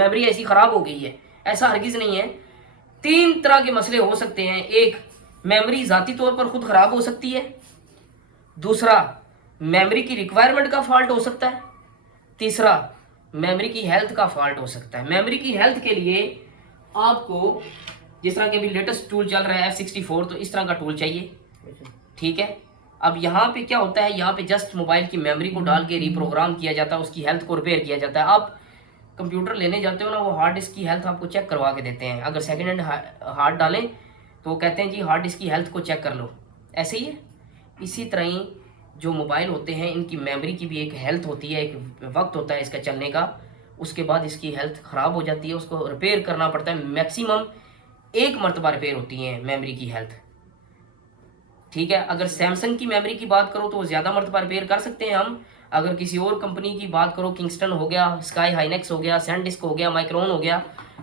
Memory ऐसी खराब हो गई है, ऐसा हरगिज नहीं है। तीन तरह के मसले हो सकते हैं। एक, मेमोरी जाती तौर पर खुद खराब हो सकती है। दूसरा, मेमोरी की रिक्वायरमेंट का फॉल्ट हो सकता है। तीसरा, मेमोरी की हेल्थ का फॉल्ट हो सकता है। मेमोरी की हेल्थ के लिए आपको जिस तरह के अभी लेटेस्ट टूल चल रहा है F64, तो इस तरह का टूल चाहिए, ठीक है। अब यहाँ पे क्या होता है, यहाँ पे जस्ट मोबाइल की मेमोरी को डाल के रिप्रोग्राम किया जाता है, उसकी हेल्थ को रिपेयर किया जाता है। आप कंप्यूटर लेने जाते हो ना, वो हार्ड डिस्क की हेल्थ आपको चेक करवा के देते हैं। अगर सेकेंड हैंड हार्ड डालें तो वो कहते हैं जी हार्ड डिस्क की हेल्थ को चेक कर लो। ऐसे ही है। इसी तरह ही जो मोबाइल होते हैं, इनकी मेमोरी की भी एक हेल्थ होती है, एक वक्त होता है इसका चलने का। उसके बाद इसकी हेल्थ ख़राब हो जाती है, उसको रिपेयर करना पड़ता है। मैक्सिमम एक मरतबा रिपेयर होती है मेमोरी की हेल्थ, ठीक है। अगर सैमसंग की मेमोरी की बात करो तो ज़्यादा मरतबा रिपेयर कर सकते हैं हम। अगर किसी और कंपनी की बात करो, किंगस्टन हो गया, स्काई हाइनेक्स हो गया, सैनडिस्क हो गया, माइक्रोन हो गया,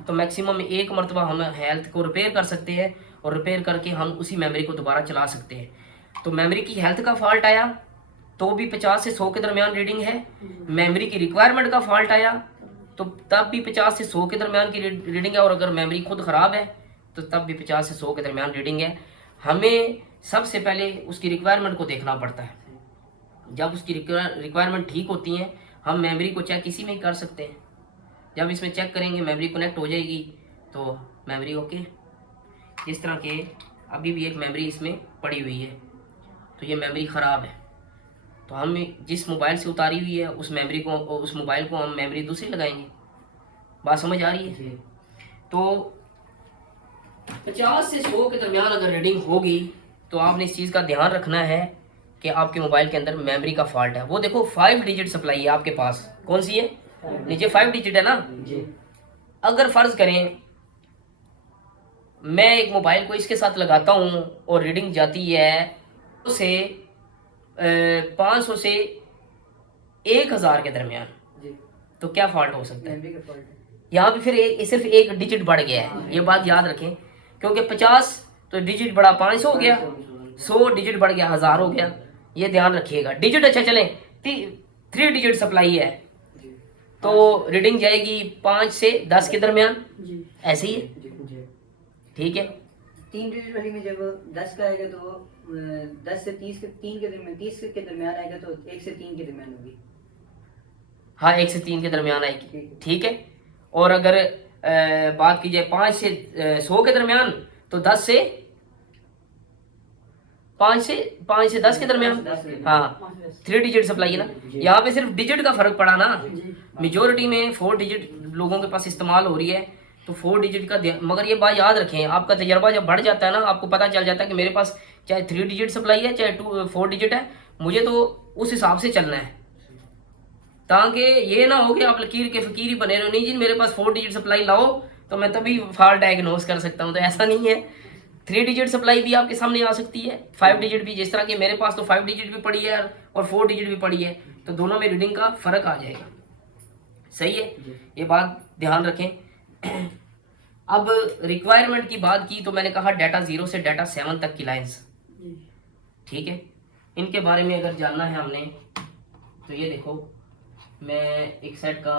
तो मैक्सिमम एक मरतबा हम हेल्थ को रिपेयर कर सकते हैं और रिपेयर करके हम उसी मेमोरी को दोबारा चला सकते हैं। तो मेमोरी की हेल्थ का फॉल्ट आया तो भी 50 से 100 के दरमियान रीडिंग है। मेमोरी की रिक्वायरमेंट का फॉल्ट आया तो तब भी 50 से 100 के दरमियान की रीडिंग है। और अगर मेमोरी खुद ख़राब है तो तब भी 50 से 100 के दरमियान रीडिंग है। हमें सबसे पहले उसकी रिक्वायरमेंट को देखना पड़ता है। जब उसकी रिक्वायरमेंट ठीक होती है, हम मेमोरी को चेक इसी में ही कर सकते हैं। जब इसमें चेक करेंगे मेमोरी कनेक्ट हो जाएगी तो मेमोरी ओके। इस तरह के अभी भी एक मेमोरी इसमें पड़ी हुई है, तो ये मेमोरी ख़राब है। तो हम जिस मोबाइल से उतारी हुई है उस मेमोरी को, उस मोबाइल को हम मेमोरी दूसरी लगाएंगे। बात समझ आ रही है? तो 50 से 100 के दरमियान अगर रीडिंग होगी तो आपने इस चीज़ का ध्यान रखना है कि आपके मोबाइल के अंदर मेमोरी का फॉल्ट है। वो देखो 5 डिजिट सप्लाई है आपके पास, कौन सी है? नीचे 5 डिजिट है ना जी। अगर फर्ज करें मैं एक मोबाइल को इसके साथ लगाता हूँ और रीडिंग जाती है उसे 500 से 1000 के दरमियान, तो क्या फॉल्ट हो सकता है? यहाँ पे फिर सिर्फ एक डिजिट बढ़ गया है, ये बात याद रखें। क्योंकि 50 तो डिजिट बढ़ा 500 हो गया, 100 डिजिट बढ़ गया 1000 हो गया, ये ध्यान रखिएगा। डिजिट अच्छा चले 3 डिजिट सप्लाई है तो रीडिंग जाएगी 5 से 10 के दरमियान, ऐसे ही है, ठीक है। 3 डिजिट वाली में जब 10 का आएगा तो 10 से 30 के 3 के दरमियान, 30 के दरमियान आएगा तो 1 से 3 के दरमियान होगी। हाँ 1 से 3 के दरमियान आएगी, ठीक है। और अगर बात की जाए 5 से 100 के दरमियान तो 5 से 10 के दरमियान, हाँ 3 डिजिट सप्लाई है ना। यहाँ पे सिर्फ डिजिट का फर्क पड़ा ना। मेजोरिटी में 4 डिजिट लोगों के पास इस्तेमाल हो रही है तो 4 डिजिट का, मगर ये बात याद रखें, आपका तजर्बा जब बढ़ जाता है ना, आपको पता चल जाता है कि मेरे पास चाहे 3 डिजिट सप्लाई है चाहे 4 डिजिट है, मुझे तो उस हिसाब से चलना है। ताकि ये ना हो कि आप लकीर के फकीर ही बने रहो, नहीं जी मेरे पास 4 डिजिट सप्लाई लाओ तो मैं तभी फॉल्ट डायग्नोस कर सकता हूँ, तो ऐसा नहीं है। 3 डिजिट सप्लाई भी आपके सामने आ सकती है, 5 डिजिट भी। जिस तरह की मेरे पास तो 5 डिजिट भी पड़ी है और 4 डिजिट भी पड़ी है, तो दोनों में रीडिंग का फर्क आ जाएगा। सही है, ये बात ध्यान रखें। अब रिक्वायरमेंट की बात की तो मैंने कहा डाटा 0 से डाटा 7 तक की लाइन्स, ठीक है। इनके बारे में अगर जानना है हमने तो ये देखो, मैं एक सेट का